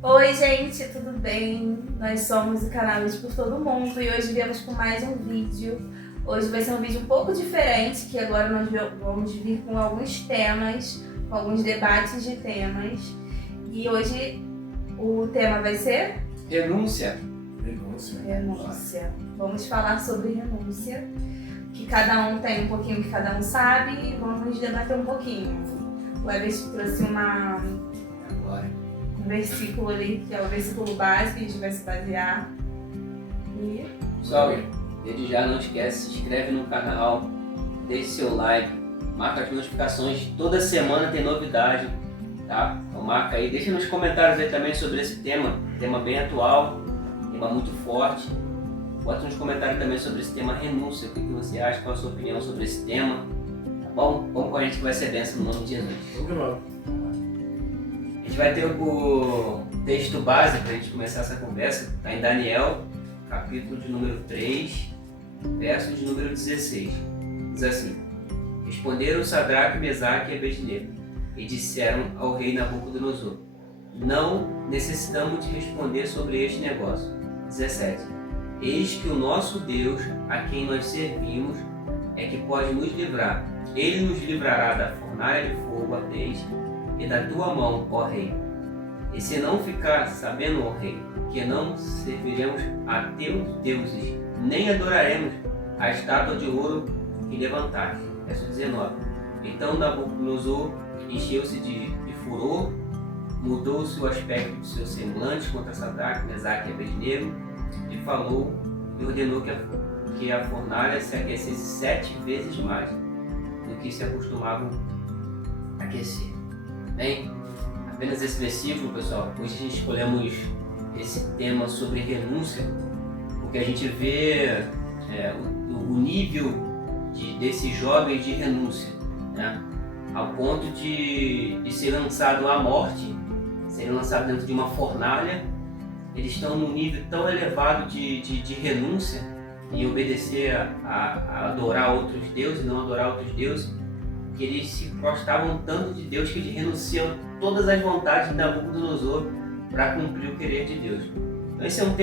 Oi, gente, tudo bem? Nós somos o canal Luz por Todo Mundo e hoje viemos com mais um vídeo. Hoje vai ser um vídeo um pouco diferente, que agora nós vamos vir com alguns temas, com alguns debates de temas. E hoje o tema vai ser? Renúncia. Renúncia. Vamos falar sobre renúncia, que cada um tem um pouquinho que cada um sabe e vamos debater um pouquinho. O Everest trouxe um versículo ali, que é o versículo básico, que a gente vai se basear. E... Pessoal, desde já não esquece, se inscreve no canal, deixe seu like, marca as notificações, toda semana tem novidade, tá? Então marca aí, deixa nos comentários aí também sobre esse tema bem atual, tema muito forte. Bota nos comentários também sobre esse tema renúncia, o que você acha, qual a sua opinião sobre esse tema, tá bom? Vamos com a gente que vai ser bênção no nome de Jesus. A gente vai ter o texto base para a gente começar essa conversa, está em Daniel, capítulo de número 3, verso de número 16. Diz assim: Responderam Sadraque, Mesaque e Abednego e disseram ao rei Nabucodonosor: Não necessitamos de responder sobre este negócio. 17. Eis que o nosso Deus, a quem nós servimos, é que pode nos livrar. Ele nos livrará da fornalha de fogo ardente e da tua mão, ó rei. E se não ficar sabendo, ó rei, que não serviremos a teus deuses, nem adoraremos a estátua de ouro que levantaste. Verso 19. Então Nabucodonosor encheu-se de furor, mudou-se o aspecto de seu semblante contra Sadraque, Mesaque e Abednego, e falou e ordenou que a fornalha se aquecesse 7 vezes mais do que se acostumavam a aquecer. Bem, apenas esse versículo, pessoal. Hoje a gente escolhemos esse tema sobre renúncia, porque a gente vê o nível desses jovens de renúncia, né? Ao ponto de ser lançado à morte, ser lançado dentro de uma fornalha. Eles estão num nível tão elevado de renúncia em obedecer a adorar outros deuses, não adorar outros deuses, que eles se prostravam tanto de Deus que eles renunciam todas as vontades de Nabucodonosor para cumprir o querer de Deus. Então esse é um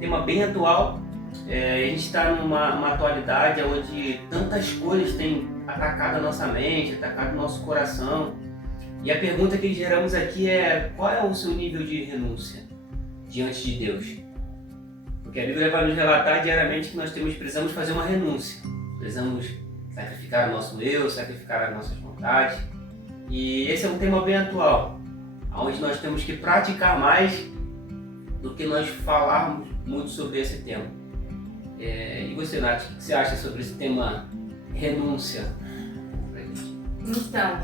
tema bem atual. A gente está numa atualidade onde tantas coisas têm atacado a nossa mente, atacado o nosso coração. E a pergunta que geramos aqui é: qual é o seu nível de renúncia diante de Deus? Porque a Bíblia vai nos relatar diariamente que nós precisamos fazer uma renúncia. Precisamos sacrificar o nosso eu, sacrificar as nossas vontades. E esse é um tema bem atual, onde nós temos que praticar mais do que nós falarmos muito sobre esse tema. E você, Nath, o que você acha sobre esse tema renúncia? Então,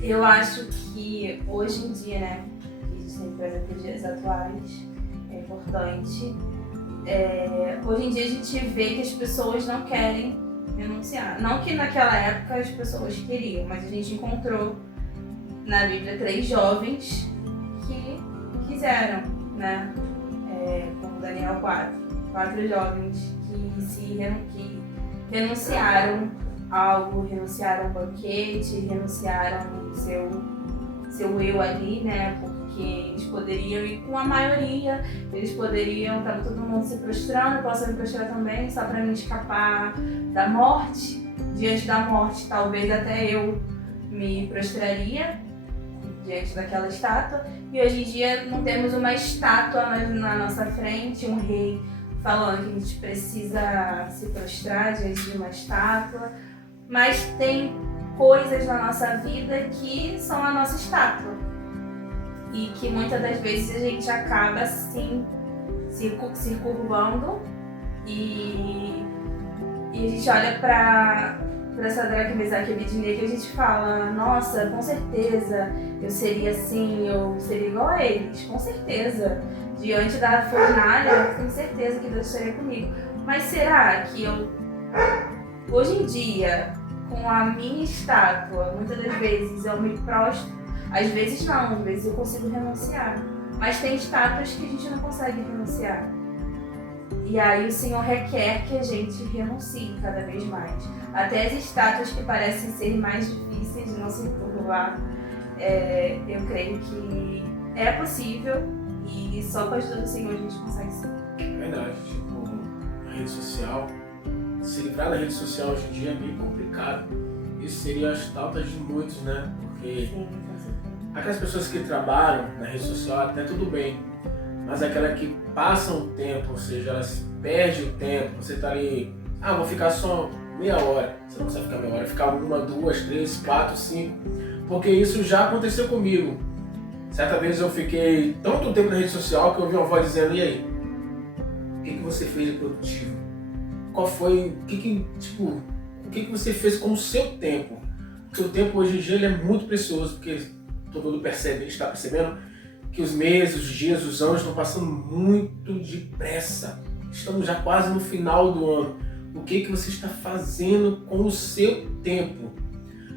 eu acho que hoje em dia, né, que a gente sempre traz aqui dias atuais, é importante. Hoje em dia a gente vê que as pessoas não querem renunciar. Não que naquela época as pessoas queriam, mas a gente encontrou na Bíblia 3 jovens que quiseram, né? Como Daniel 4 jovens que renunciaram a algo, renunciaram a um banquete, renunciaram seu eu ali, né? Porque eles poderiam ir com a maioria, eles poderiam estar todo mundo se prostrando, eu posso me prostrar também, só para me escapar da morte. Diante da morte, talvez até eu me prostraria diante daquela estátua. E hoje em dia não temos uma estátua na nossa frente, um rei falando que a gente precisa se prostrar diante de uma estátua, mas tem coisas na nossa vida que são a nossa estátua e que muitas das vezes a gente acaba assim se curvando e a gente olha para Sadraque, Mesaque e Abednego e a gente fala: nossa, com certeza eu seria assim, eu seria igual a eles, com certeza. Diante da fornalha, eu tenho certeza que Deus estaria comigo. Mas será que eu, hoje em dia, com a minha estátua, muitas das vezes eu me prostro? Às vezes não, às vezes eu consigo renunciar. Mas tem estátuas que a gente não consegue renunciar. E aí o Senhor requer que a gente renuncie cada vez mais. Até as estátuas que parecem ser mais difíceis de não se curvar, eu creio que é possível e só com a ajuda do Senhor a gente consegue sim. É verdade, tipo, a rede social, se livrar da rede social hoje em dia é bem complicado. Isso seria as faltas de muitos, né? Porque Sim, aquelas pessoas que trabalham na rede social até tudo bem, mas aquela que passam o tempo, ou seja, elas perdem o tempo, você tá ali, vou ficar só meia hora, você não consegue ficar meia hora, ficar 1, 2, 3, 4, 5, porque isso já aconteceu comigo. Certa vez eu fiquei tanto tempo na rede social que eu ouvi uma voz dizendo, e aí, o que você fez de produtivo? Qual foi, o que você fez com o seu tempo? Porque o tempo hoje em dia ele é muito precioso, porque todo mundo percebe, a gente está percebendo que os meses, os dias, os anos estão passando muito depressa. Estamos já quase no final do ano. O que você está fazendo com o seu tempo?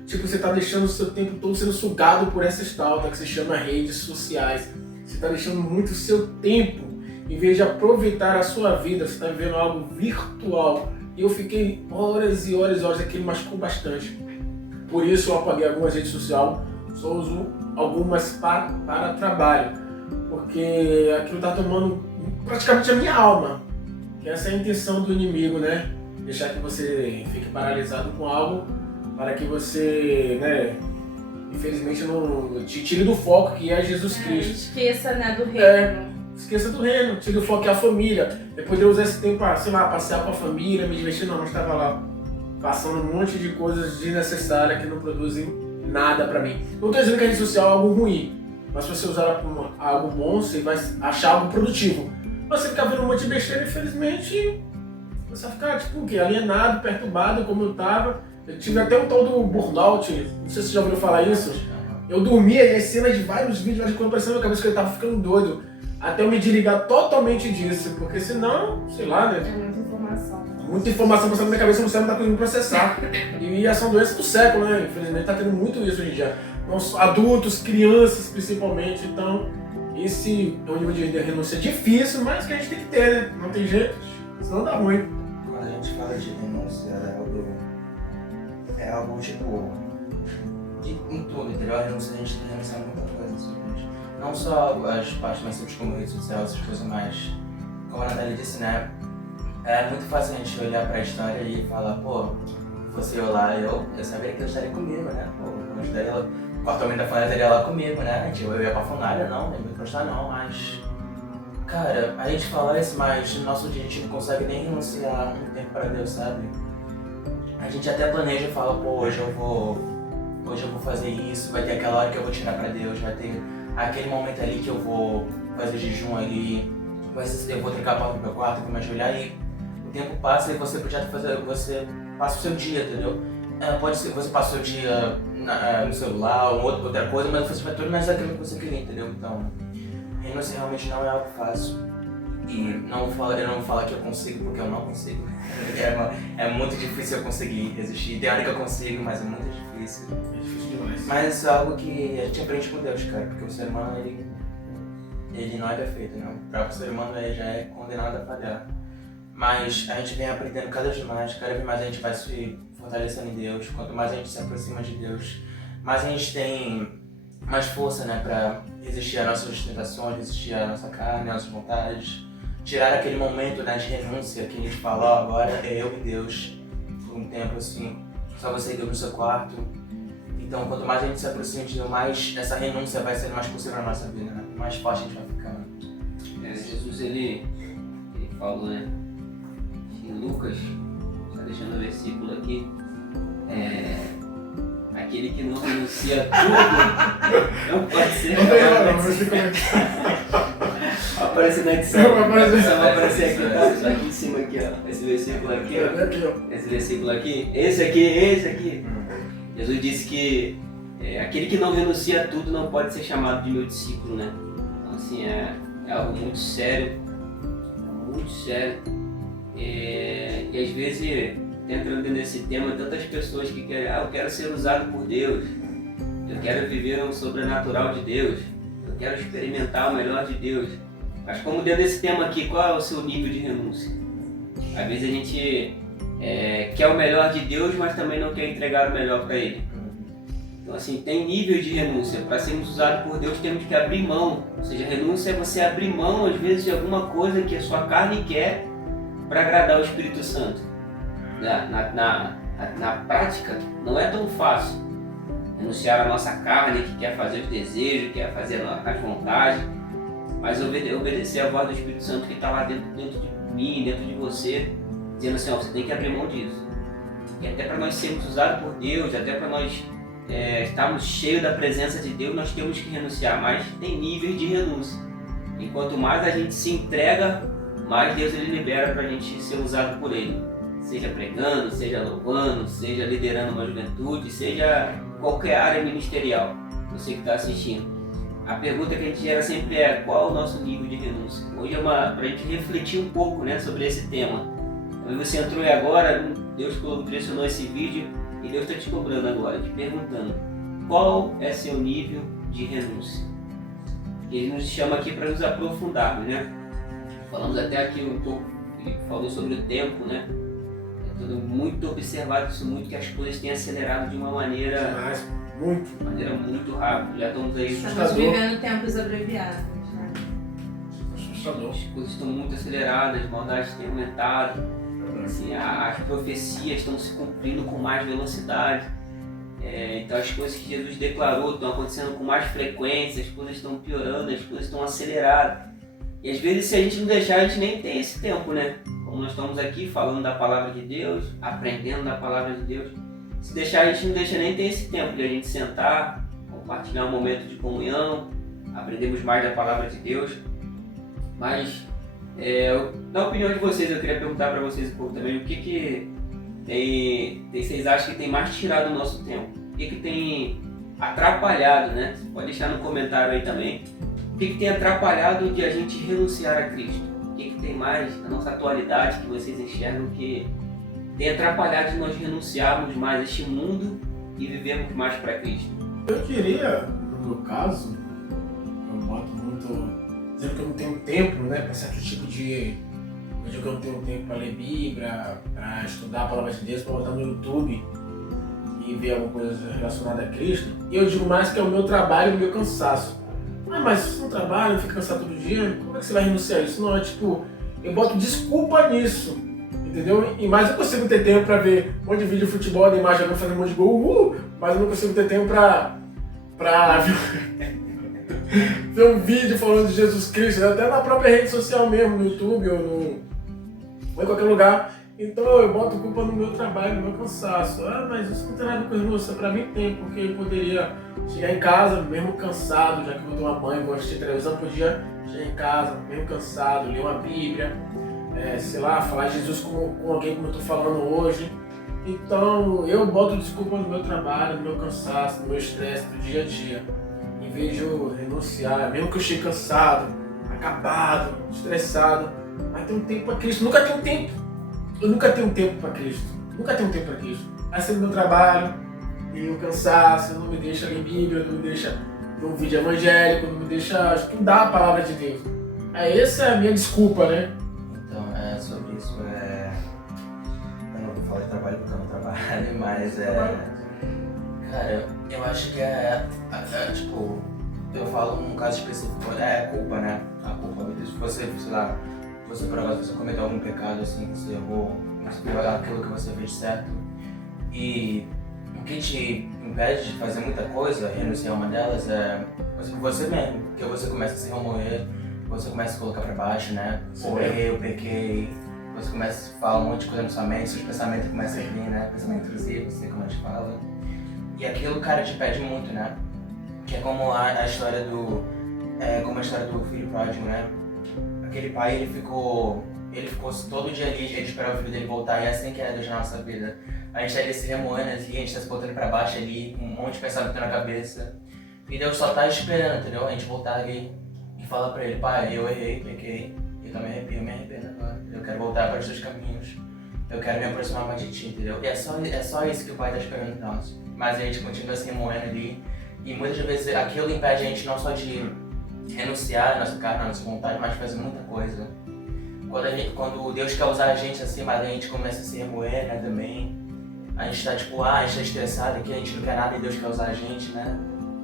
Tipo, você está deixando o seu tempo todo sendo sugado por essa estalta que se chama redes sociais. Você está deixando muito o seu tempo, em vez de aproveitar a sua vida, você está vivendo algo virtual. E eu fiquei horas e horas e horas, aquilo machucou bastante. Por isso eu apaguei algumas redes sociais, só uso algumas para trabalho, porque aquilo está tomando praticamente a minha alma. Que essa é a intenção do inimigo, né? Deixar que você fique paralisado com algo para que você, né, infelizmente não te tire do foco que é Jesus Cristo. Esqueça, né, do reino. Esqueça do reino, tire o foco que é a família. Eu poderia usar esse tempo para, sei lá, passear com a família, me divertir, não, mas estava lá passando um monte de coisas desnecessárias que não produzem nada para mim. Não estou dizendo que a rede social é algo ruim, mas se você usar ela para algo bom, você vai achar algo produtivo. Mas você ficar vendo um monte de besteira, infelizmente, você vai ficar, tipo, o quê? Alienado, perturbado, como eu estava. Eu tive até um tal do burnout, não sei se você já ouviu falar isso. Eu dormia e as cenas de vários vídeos, mas quando apareceu na minha cabeça que eu estava ficando doido. Até eu me desligar totalmente disso, porque senão, sei lá, né? É muita informação. Muita informação passando na minha cabeça, não sabe dar coisa processar. E são doenças do século, né? Infelizmente tá tendo muito isso hoje em dia. Adultos, crianças principalmente, então esse é um nível de renúncia difícil, mas que a gente tem que ter, né? Não tem jeito, senão dá ruim. Quando a gente fala de renúncia, é algo tipo, em tudo, entendeu? A renúncia, a gente tem que renunciar a muita coisa, simplesmente. Não só as partes mais simples como rede social, essas coisas mais, como a Natália disse, né? É muito fácil a gente olhar pra história e falar, pô, você eu lá, eu saberia que eu estaria comigo, né? Pô, eu ajudaria ela, o quarto-homem da fundária estaria lá comigo, né? Eu ia pra fundária, não, nem me encostar não, mas... Cara, a gente fala isso, mas no nosso dia a gente não consegue nem renunciar um tempo pra Deus, sabe? A gente até planeja e fala, pô, hoje eu vou fazer isso, vai ter aquela hora que eu vou tirar pra Deus, vai ter aquele momento ali que eu vou fazer jejum ali, eu vou trancar a porta do meu quarto, vou me ajoelhar e o tempo passa e você você passa o seu dia, entendeu? Pode ser que você passe o seu dia no celular ou outra coisa, mas você vai tudo mais aquilo que você queria, entendeu? Então, renúncia realmente não é algo fácil. E eu não vou falar que eu consigo, porque eu não consigo. É muito difícil eu conseguir resistir. Tem hora que eu consigo, mas é muito difícil. É difícil demais. Mas é algo que a gente aprende com Deus, cara, porque o ser humano, ele não é perfeito, não. O próprio ser humano ele já é condenado a falhar. Mas a gente vem aprendendo cada vez mais a gente vai se fortalecendo em Deus. Quanto mais a gente se aproxima de Deus, mais a gente tem mais força, né, pra resistir às nossas tentações, resistir à nossa carne, às nossas vontades. Tirar aquele momento, né, de renúncia que a gente fala, ó, agora é eu e Deus. Por um tempo assim, só você e Deus no seu quarto. Então, quanto mais a gente se aproxima de Deus, mais essa renúncia vai sendo mais possível na nossa vida, né? Mais forte a gente vai ficando. Jesus, ele falou, né, em Lucas, só deixando o versículo aqui, aquele que não renuncia tudo, não pode ser. Aparece na edição, vai aparecer aqui, tá? Aqui em cima, aqui, ó. Esse versículo aqui, ó. Esse versículo aqui, esse aqui. Jesus disse que aquele que não renuncia a tudo não pode ser chamado de meu discípulo, né? Então, assim, é algo muito sério, e às vezes, entrando nesse tema, tantas pessoas que querem, eu quero ser usado por Deus, eu quero viver o sobrenatural de Deus, eu quero experimentar o melhor de Deus. Mas como dentro desse tema aqui, qual é o seu nível de renúncia? Às vezes a gente quer o melhor de Deus, mas também não quer entregar o melhor para Ele. Então, assim, tem nível de renúncia. Para sermos usados por Deus, temos que abrir mão. Ou seja, renúncia é você abrir mão, às vezes, de alguma coisa que a sua carne quer para agradar o Espírito Santo. Na prática, não é tão fácil renunciar à nossa carne, que quer fazer os desejos, quer fazer as vontades, mas obedecer a voz do Espírito Santo que está lá dentro de mim, dentro de você, dizendo assim, ó, você tem que abrir mão disso. E até para nós sermos usados por Deus, até para nós estarmos cheios da presença de Deus, nós temos que renunciar, mas tem níveis de renúncia. E quanto mais a gente se entrega, mais Deus ele libera para a gente ser usado por Ele. Seja pregando, seja louvando, seja liderando uma juventude, seja qualquer área ministerial, você que está assistindo. A pergunta que a gente gera sempre é: qual é o nosso nível de renúncia? Hoje é para a gente refletir um pouco, né, sobre esse tema. Você entrou aí agora, Deus direcionou esse vídeo e Deus está te cobrando agora, te perguntando: qual é seu nível de renúncia? E Ele nos chama aqui para nos aprofundarmos, né? Falamos até aqui um pouco, ele falou sobre o tempo, né? Tudo muito observado isso muito, que as coisas têm acelerado de uma maneira muito rápida. Já estamos aí. Estamos vivendo tempos abreviados, né? Assustador. As coisas estão muito aceleradas, as maldades têm aumentado, assim, as profecias estão se cumprindo com mais velocidade. Então as coisas que Jesus declarou estão acontecendo com mais frequência, as coisas estão piorando, as coisas estão aceleradas. E às vezes, se a gente não deixar, a gente nem tem esse tempo, né? Como nós estamos aqui falando da palavra de Deus, aprendendo da palavra de Deus, se deixar, a gente não deixa nem ter esse tempo de a gente sentar, compartilhar um momento de comunhão, aprendemos mais da palavra de Deus. Mas, na opinião de vocês, eu queria perguntar para vocês um pouco também, o que vocês acham que tem mais tirado o nosso tempo? O que tem atrapalhado, né? Você pode deixar no comentário aí também. O que tem atrapalhado de a gente renunciar a Cristo? O que tem mais na nossa atualidade que vocês enxergam que tem atrapalhado de nós renunciarmos mais a este mundo e vivermos mais para Cristo? Eu diria, no meu caso, eu boto muito, dizendo que eu não tenho tempo, né, para certo tipo de... Eu digo que eu não tenho tempo para ler Bíblia, para estudar a palavra de Deus, para botar no YouTube e ver alguma coisa relacionada a Cristo. E eu digo mais que é o meu trabalho e o meu cansaço. Mas se você não trabalha, fica cansado todo dia, como é que você vai renunciar a isso? Não, eu boto desculpa nisso, entendeu? E mais eu consigo ter tempo pra ver um monte de vídeo de futebol, de imagem, fazendo um monte de gol, mas eu não consigo ter tempo pra ver um vídeo falando de Jesus Cristo, até na própria rede social mesmo, no YouTube ou em qualquer lugar. Então eu boto culpa no meu trabalho, no meu cansaço. Mas isso não tem nada com renúncia, pra mim tem, porque eu poderia chegar em casa mesmo cansado, já que eu dou uma mãe, vou assistir televisão, podia chegar em casa mesmo cansado, ler uma Bíblia, sei lá, falar de Jesus com alguém como eu tô falando hoje. Então eu boto desculpa no meu trabalho, no meu cansaço, no meu estresse do dia a dia. Em vez de eu renunciar, mesmo que eu chegue cansado, acabado, estressado, mas tem um tempo pra Cristo. Nunca tenho tempo. Eu nunca tenho tempo para Cristo. Nunca tenho tempo para Cristo. Vai ser o meu trabalho, e o cansaço, não me deixa ler Bíblia, não me deixa ver um vídeo evangélico, não me deixa estudar a palavra de Deus. Essa é a minha desculpa, né? Então, sobre isso, eu não vou falar de trabalho porque eu não trabalho, mas cara, eu acho que tipo, eu falo num caso específico, a culpa, né? A culpa, se você, sei lá, você por acaso você cometeu algum pecado assim, que você errou, mas aquilo que você fez certo, e o que te impede de fazer muita coisa, renunciar uma delas, é você mesmo, porque você começa a se remoer, você começa a se colocar pra baixo, né? Pô, errei, eu pequei, você começa a falar um monte de coisa na sua mente, seus pensamentos começam a vir, né? Pensamento intrusivo, assim como a gente fala, e aquilo, cara, te pede muito, né? Que é como a história como a história do filho pródigo, né? Aquele pai, ele ficou todo dia ali, ele esperava o filho dele voltar, e é assim que é Deus na nossa vida. A gente tá ali se remoendo, assim, a gente tá se botando pra baixo ali, com um monte de pensamento na cabeça. E Deus só tá esperando, entendeu? A gente voltar ali e falar pra ele: pai, eu errei, pequei, eu me arrependo agora. Eu quero voltar para os teus caminhos, eu quero me aproximar mais de ti, entendeu? E é só isso que o pai tá esperando de nós. Mas a gente continua se remoendo ali, e muitas vezes aquilo impede a gente não só de renunciar à nossa carne, à nossa vontade, mas fazer muita coisa. Quando Deus quer usar a gente assim, mas a gente começa a se remoer, né, também. a gente tá tipo, a gente tá estressado aqui, a gente não quer nada e Deus quer usar a gente, né?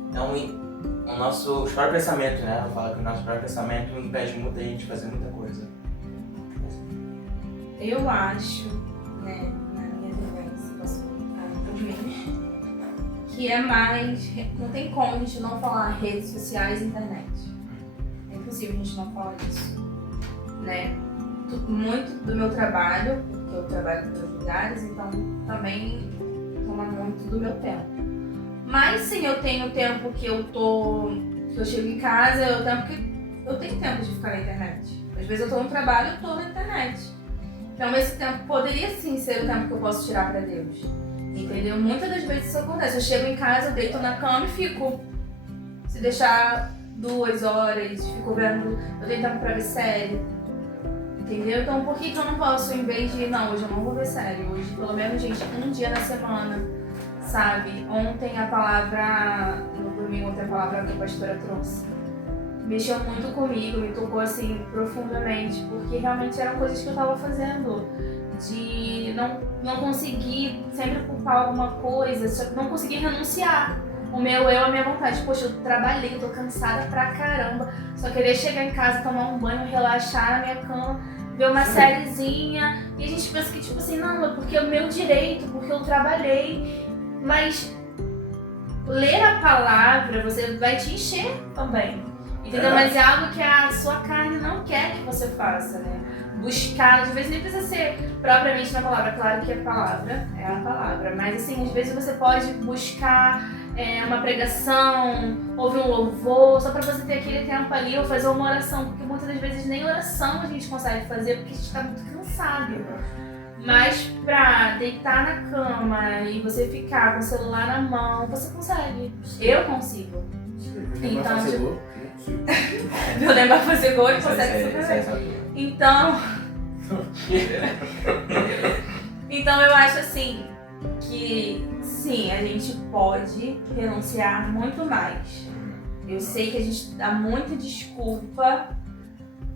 Então, o nosso próprio pensamento, né? Eu falo que o nosso próprio pensamento impede muita gente de fazer muita coisa. Eu acho, né, na minha vivência, posso falar por mim, que é mais. Não tem como a gente não falar redes sociais e internet. É impossível a gente não falar disso. Né? Muito do meu trabalho, porque eu trabalho em dois lugares, então também toma muito do meu tempo. Mas sim, eu tenho tempo que eu chego em casa, eu tenho tempo de ficar na internet. Às vezes eu tô no trabalho e eu tô na internet. Então esse tempo poderia sim ser o tempo que eu posso tirar pra Deus. Entendeu? Muitas das vezes isso acontece. Eu chego em casa, eu deito na cama e fico. Se deixar 2 horas, fico vendo, eu tenho tempo pra ver série. Entendeu? Então por que eu não posso, em vez de, não, hoje eu não vou ver série, hoje pelo menos, gente, um dia na semana, sabe? Ontem a palavra, no domingo ontem a palavra que a pastora trouxe, mexeu muito comigo, me tocou assim profundamente, porque realmente eram coisas que eu tava fazendo, de não conseguir sempre culpar alguma coisa, não conseguir renunciar. O meu eu, a minha vontade. Poxa, eu trabalhei, eu tô cansada pra caramba. Só queria chegar em casa, tomar um banho, relaxar na minha cama, ver uma sériezinha. E a gente pensa que, tipo assim, não, é porque é o meu direito, porque eu trabalhei. Mas ler a palavra, você vai te encher também. Entendeu? Mas é algo que a sua carne não quer que você faça, né? Buscar, de vez nem precisa ser propriamente na palavra. Claro que a palavra é a palavra. Mas assim, às vezes você pode buscar uma pregação, ouvir um louvor, só pra você ter aquele tempo ali, ou fazer uma oração, porque muitas das vezes nem oração a gente consegue fazer, porque a gente tá muito cansado. Mas pra deitar na cama e você ficar com o celular na mão, você consegue. Eu consigo. Então, tipo, meu lembrar fazer gol e consegue super bem. Então eu acho assim, que sim, a gente pode renunciar muito mais. Eu sei que a gente dá muita desculpa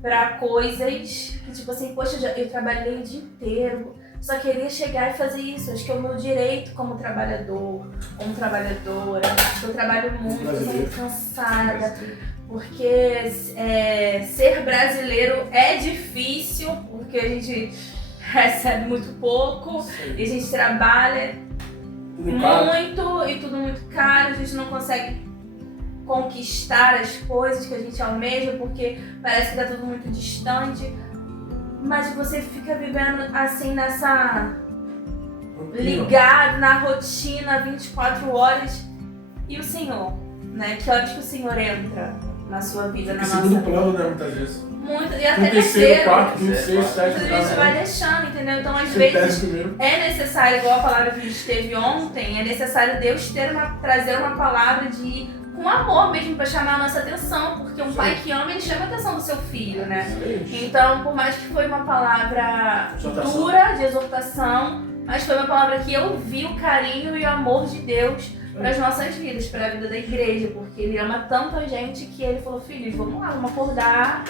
pra coisas que, tipo assim, poxa, eu trabalhei o dia inteiro, só queria chegar e fazer isso. Acho que é o meu direito como trabalhador, como trabalhadora. Eu trabalho muito, eu sou muito cansada, porque ser brasileiro é difícil, porque a gente recebe muito pouco, e a gente trabalha muito e tudo muito caro, a gente não consegue conquistar as coisas que a gente almeja porque parece que tá tudo muito distante, mas você fica vivendo assim ligado na rotina 24 horas e o Senhor, né? Que horas que o Senhor entra na sua vida, na nossa vida? Segundo plano, né, muitas vezes. Muito, e até terceiro, quarto, quinto, sexto, sétimo. a gente vai deixando, entendeu? Então, às vezes, é necessário, igual a palavra que a gente teve ontem, é necessário Deus trazer uma palavra com amor mesmo, pra chamar a nossa atenção, porque um pai que ama, ele chama a atenção do seu filho, né? Então, por mais que foi uma palavra dura, de exortação, mas foi uma palavra que eu vi o carinho e o amor de Deus para as nossas vidas, para a vida da igreja, porque ele ama tanto a gente que ele falou, filhos, vamos lá, vamos acordar,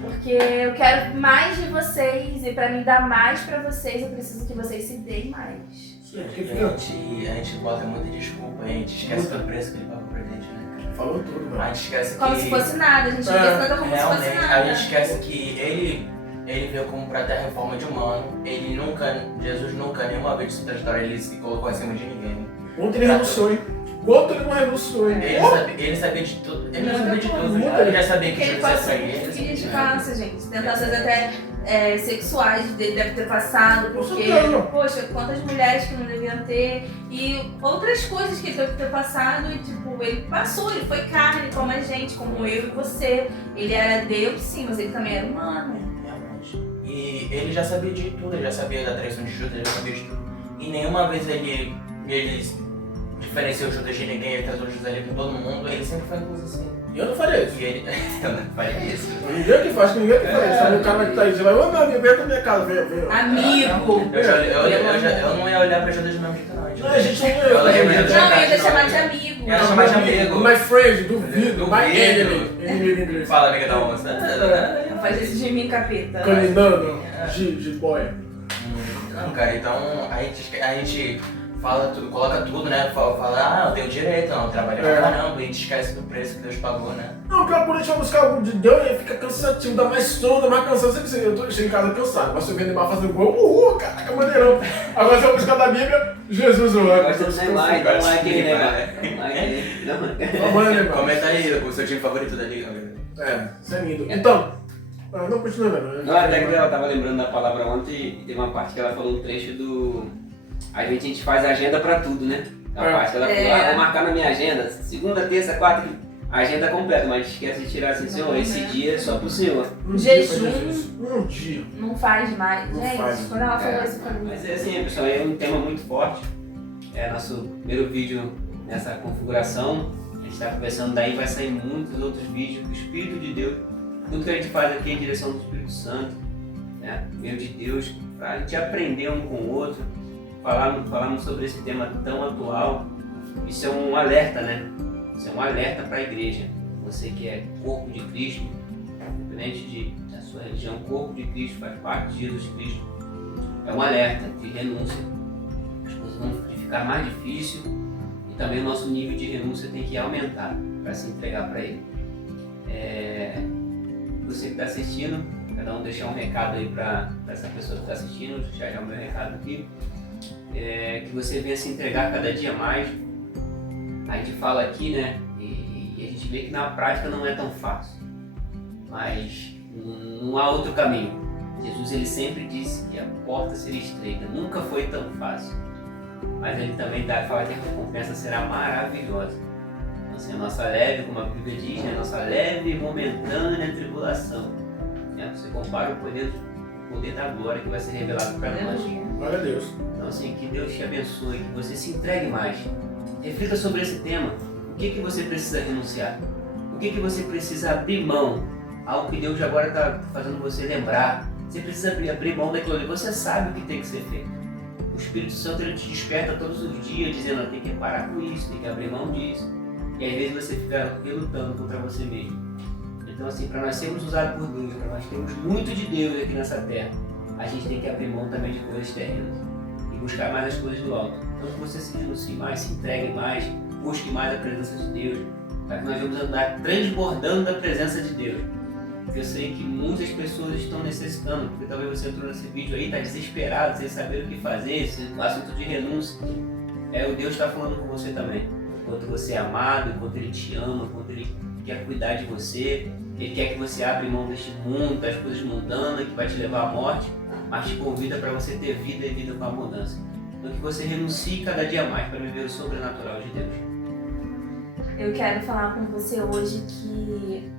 porque eu quero mais de vocês e para me dar mais para vocês, eu preciso que vocês se deem mais. A gente bota muita desculpa, a gente esquece do preço que ele pagou pra gente, né? Falou tudo, A gente esquece como que... se fosse nada, a gente pensa como se fosse nada. A gente esquece que ele veio como pra terra em forma de humano, Jesus nunca, nenhuma vez de sua história, ele se colocou acima de ninguém. Ontem ele renunciou, hein? Quanto ele não renunciou, hein? Ele sabia de tudo. Ele já sabia de tudo. Ele já sabia que ele Jesus ia passou sair. por filhas de câncer, gente. Tentações até sexuais dele deve ter passado, porque, poxa, quantas mulheres que não deviam ter, e outras coisas que ele deve ter passado, e tipo, ele passou, ele foi carne como a gente, como eu e você. Ele era Deus, sim, mas ele também era humano. Realmente. E ele já sabia de tudo, ele já sabia da traição de Judas, ele já sabia de tudo. E nenhuma vez ele diferenciou Judas de ninguém, ele tratou Judas ali com todo mundo, ele sempre foi incluso assim. E eu não faria isso. E ele... eu não faria isso. Ninguém que faz, ninguém que faz isso. Aí o cara vai estar aí, você vai, ô meu amigo, vem pra minha casa, vem. Amigo! Eu não ia olhar pra Judas do mesmo jeito, não. Não, a gente não ia. Não, eu ia chamar de amigo. Eu ia chamar de amigo. My friend, duvido. My enemy. Inimigo inglês. Fala, amiga da onça. Faz esse de mim, capeta. Caninando, de boia. Não, cara, então a gente fala tudo, coloca tudo, né? Fala, eu tenho direito, não, trabalhei pra caramba, a gente esquece do preço que Deus pagou, né? Não, porque quando a gente vai buscar algo de Deus, aí fica cansativo, dá mais sono, dá mais cansaço. Sempre assim, eu chego em casa cansado, mas se eu ver Neymar fazendo gol, caraca, maneirão. Agora se eu buscar da Bíblia, Jesus, eu amo. Gosta do Neymar, dá um like aí, Neymar. Comenta aí o seu time favorito da liga. Isso é lindo. Então, não continua, né? Não, até que ela tava lembrando da palavra ontem e teve uma parte que ela falou um trecho do... A gente faz agenda pra tudo, né? A parte que ela falou, vou marcar na minha agenda, segunda, terça, quarta, a agenda completa, mas esquece de tirar assim, Senhor, esse dia é só pro Senhor. Um dia. Não faz mais. Não Gente, faz. quando ela falou isso pra mim. Mas é assim, pessoal, é um tema muito forte. É nosso primeiro vídeo nessa configuração. A gente está conversando, daí vai sair muitos outros vídeos do Espírito de Deus. Tudo que a gente faz aqui é em direção do Espírito Santo, né? Meio de Deus, para a gente aprender um com o outro. Falarmos sobre esse tema tão atual. Isso é um alerta, né? Isso é um alerta para a igreja. Você que é corpo de Cristo, independente da sua religião, corpo de Cristo, faz parte de Jesus Cristo. É um alerta de renúncia. As coisas vão ficar mais difíceis e também o nosso nível de renúncia tem que aumentar para se entregar para Ele. Você que está assistindo, cada um deixar um recado aí para essa pessoa que está assistindo, deixar já o meu recado aqui. Que você venha se entregar cada dia mais. A gente fala aqui, né, e a gente vê que na prática não é tão fácil, mas não há outro caminho. Jesus ele sempre disse que a porta seria estreita, nunca foi tão fácil, mas ele também fala que a recompensa será maravilhosa. Então, assim, a nossa leve, como a Bíblia diz, né, a nossa leve e momentânea tribulação, né, você compara o poder da glória que vai ser revelado para nós. Glória a Deus. Então assim, que Deus te abençoe, que você se entregue mais. Reflita sobre esse tema. O que você precisa renunciar? O que você precisa abrir mão? Algo que Deus agora está fazendo você lembrar. Você precisa abrir mão daquilo ali. Você sabe o que tem que ser feito. O Espírito Santo ele te desperta todos os dias dizendo, tem que parar com isso, tem que abrir mão disso. E às vezes você fica relutando contra você mesmo. Então assim, para nós sermos usados por Deus, para nós termos muito de Deus aqui nessa terra, a gente tem que abrir mão também de coisas terrenas e buscar mais as coisas do alto. Então que você se renuncie mais, se entregue mais, busque mais a presença de Deus, para que nós vamos andar transbordando da presença de Deus. Porque eu sei que muitas pessoas estão necessitando, porque talvez você entrou nesse vídeo aí, está desesperado, sem saber o que fazer, esse assunto de renúncia. O Deus está falando com você também. Enquanto você é amado, enquanto Ele te ama, enquanto Ele quer cuidar de você, Ele quer que você abra mão deste mundo, das coisas mundanas que vai te levar à morte, mas te convida para você ter vida e vida com abundância. Então que você renuncie cada dia mais para viver o sobrenatural de Deus. Eu quero falar com você hoje que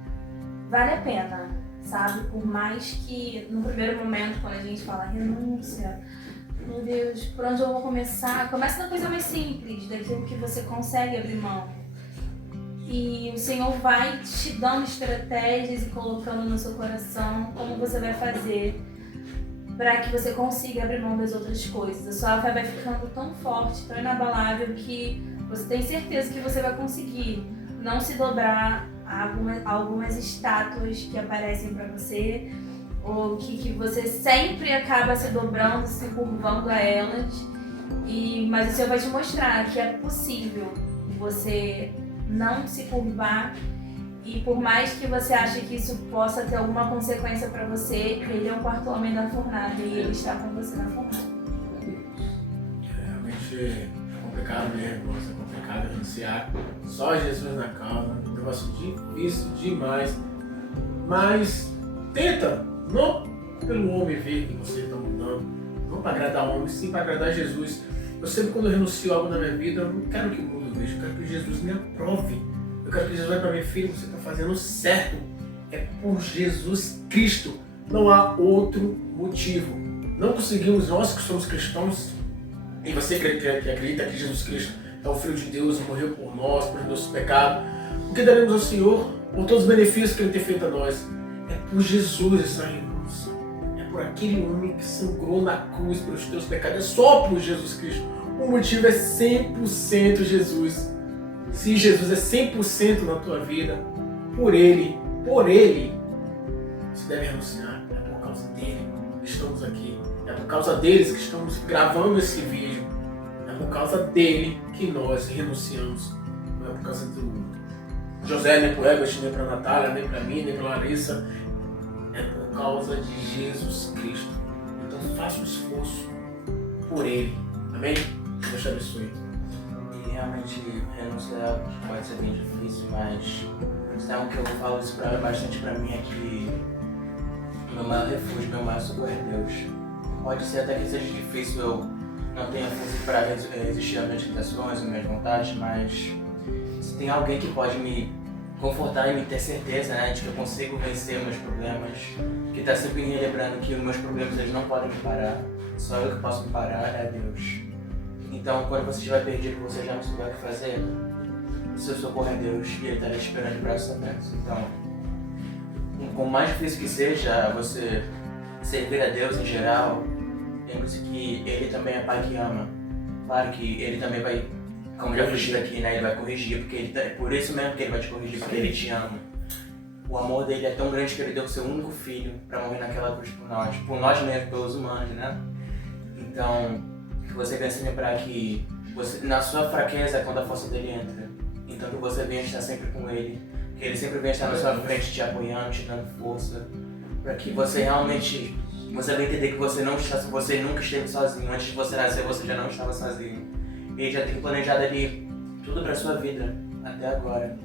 vale a pena, sabe? Por mais que no primeiro momento, quando a gente fala renúncia, meu Deus, por onde eu vou começar? Começa na coisa mais simples, daquilo que você consegue abrir mão. E o Senhor vai te dando estratégias e colocando no seu coração como você vai fazer para que você consiga abrir mão das outras coisas. A sua fé vai ficando tão forte, tão inabalável, que você tem certeza que você vai conseguir não se dobrar a algumas estátuas que aparecem para você, ou que você sempre acaba se dobrando, se curvando a elas. Mas o Senhor vai te mostrar que é possível você não se curvar, e por mais que você ache que isso possa ter alguma consequência para você, Ele é o quarto homem da fornalha e Ele está com você na fornalha. Realmente é complicado mesmo, é complicado renunciar. Só Jesus na causa, um negócio difícil demais. Mas tenta, não pelo homem ver que você está mudando, não para agradar o homem, sim para agradar Jesus. Eu sempre, quando eu renuncio algo na minha vida, eu não quero que o mundo veja, eu quero que Jesus me aprove. Eu quero que Jesus olhe para mim, filho, você está fazendo certo. É por Jesus Cristo. Não há outro motivo. Não conseguimos, nós que somos cristãos, e você que acredita que Jesus Cristo é o Filho de Deus e morreu por nós, por nossos pecados, o que daremos ao Senhor por todos os benefícios que Ele tem feito a nós? É por Jesus essa renúncia. É por aquele homem que sangrou na cruz pelos teus pecados. É só por Jesus Cristo. O motivo é 100% Jesus. Se Jesus é 100% na tua vida, por Ele, você deve renunciar. É por causa dele que estamos aqui. É É por causa deles que estamos gravando esse vídeo. É por causa dele que nós renunciamos. Não é por causa do José, nem pro Herbert, nem pra Natália, nem pra mim, nem pra Larissa. É por causa de Jesus Cristo. Então faça um esforço por ele. Amém? Deus te abençoe. E realmente renunciar pode ser bem difícil, mas sabe o que eu falo isso bastante pra mim é que meu maior refúgio, meu maior socorro é Deus. Pode ser até que seja difícil, eu não tenha força para resistir às minhas tentações, às minhas vontades, mas se tem alguém que pode me confortar e me ter certeza, né, de que eu consigo vencer meus problemas, que está sempre me relembrando que os meus problemas eles não podem me parar, só eu que posso me parar, é Deus. Então, quando você estiver perdido, você já não souber o que fazer, o seu socorro é Deus e Ele está lhe esperando de braços abertos. Então, por mais difícil que seja você servir a Deus em geral, lembre-se que Ele também é Pai que ama. Claro que Ele também vai, como já foi dito aqui, né, Ele vai corrigir, porque é por isso mesmo que Ele vai te corrigir, porque Ele te ama. O amor dele é tão grande que Ele deu o seu único filho para morrer naquela cruz por nós mesmos, pelos humanos, né? Então, que você venha se lembrar que você, na sua fraqueza é quando a força dele entra. Então que você venha estar sempre com Ele, que Ele sempre venha estar na sua frente te apoiando, te dando força, para que você realmente, você vai entender que você nunca esteve sozinho. Antes de você nascer, você já não estava sozinho. Ele já tem planejado ali tudo para sua vida, até agora.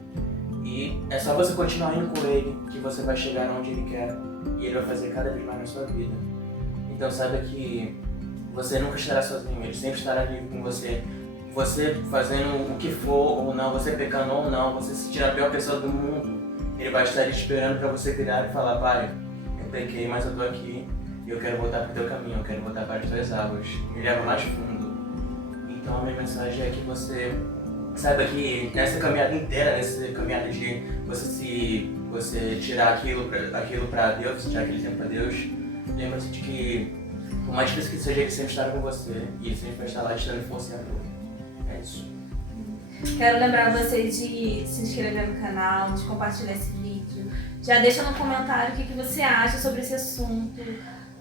E é só você continuar indo com Ele, que você vai chegar onde Ele quer. E Ele vai fazer cada vez mais na sua vida. Então saiba que você nunca estará sozinho, Ele sempre estará vivo com você. Você fazendo o que for ou não, você pecando ou não, você se tirar a pior pessoa do mundo, Ele vai estar esperando para você virar e falar: Pai, eu pequei, mas eu tô aqui e eu quero voltar pro teu caminho, eu quero voltar para as tuas águas. Me leva mais fundo. Então a minha mensagem é que você saiba que nessa caminhada inteira, nessa caminhada de você tirar aquilo para Deus, tirar aquele tempo para Deus, lembra-se de que por mais difícil que seja, Ele sempre estará com você e Ele sempre vai estar lá te dando força e apoio. É isso. Quero lembrar você de se inscrever no canal, de compartilhar esse vídeo. Já deixa no comentário o que você acha sobre esse assunto,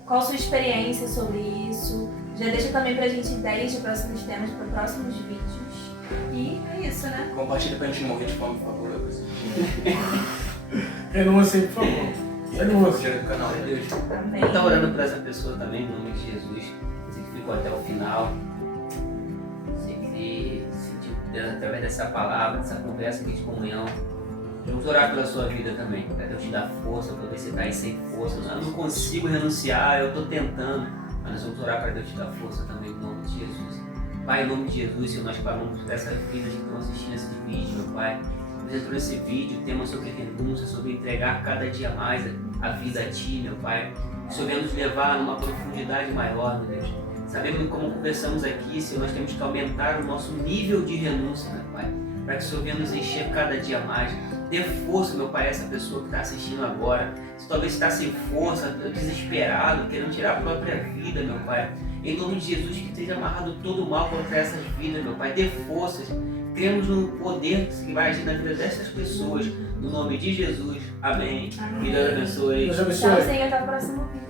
qual a sua experiência sobre isso. Já deixa também pra gente ideias de próximos temas para próximos vídeos. E é isso, né? Compartilha pra gente não morrer de fome, por favor. Renúncia, por favor. Renúncia. Compartilha no canal de Deus. Amém. Eu estou orando por essa pessoa também, em nome de Jesus. Você que ficou até o final. Você que sentiu através dessa palavra, dessa conversa aqui de comunhão. Vamos orar pela sua vida também, para Deus te dar força, para ver se está aí sem força. Eu não consigo renunciar, eu estou tentando. Mas nós vamos orar para Deus te dar força também, em nome de Jesus. Pai, em nome de Jesus, Senhor, nós falamos dessa vida que estão assistindo esse vídeo, meu Pai. Dentro desse vídeo, tema sobre renúncia, sobre entregar cada dia mais a vida a Ti, meu Pai. Que o Senhor venha nos levar numa profundidade maior, meu Deus. Sabendo como conversamos aqui, Senhor, nós temos que aumentar o nosso nível de renúncia, meu Pai. Para que o Senhor venha nos encher cada dia mais. Dê força, meu Pai, a essa pessoa que está assistindo agora. Se talvez está sem força, desesperado, querendo tirar a própria vida, meu Pai. Em nome de Jesus, que esteja amarrado todo o mal contra essas vidas, meu Pai. Dê forças. Cremos no poder que vai agir na vida dessas pessoas. No nome de Jesus. Amém. Amém. Que Deus abençoe. Deus abençoe. Tchauzinho, até o próximo vídeo.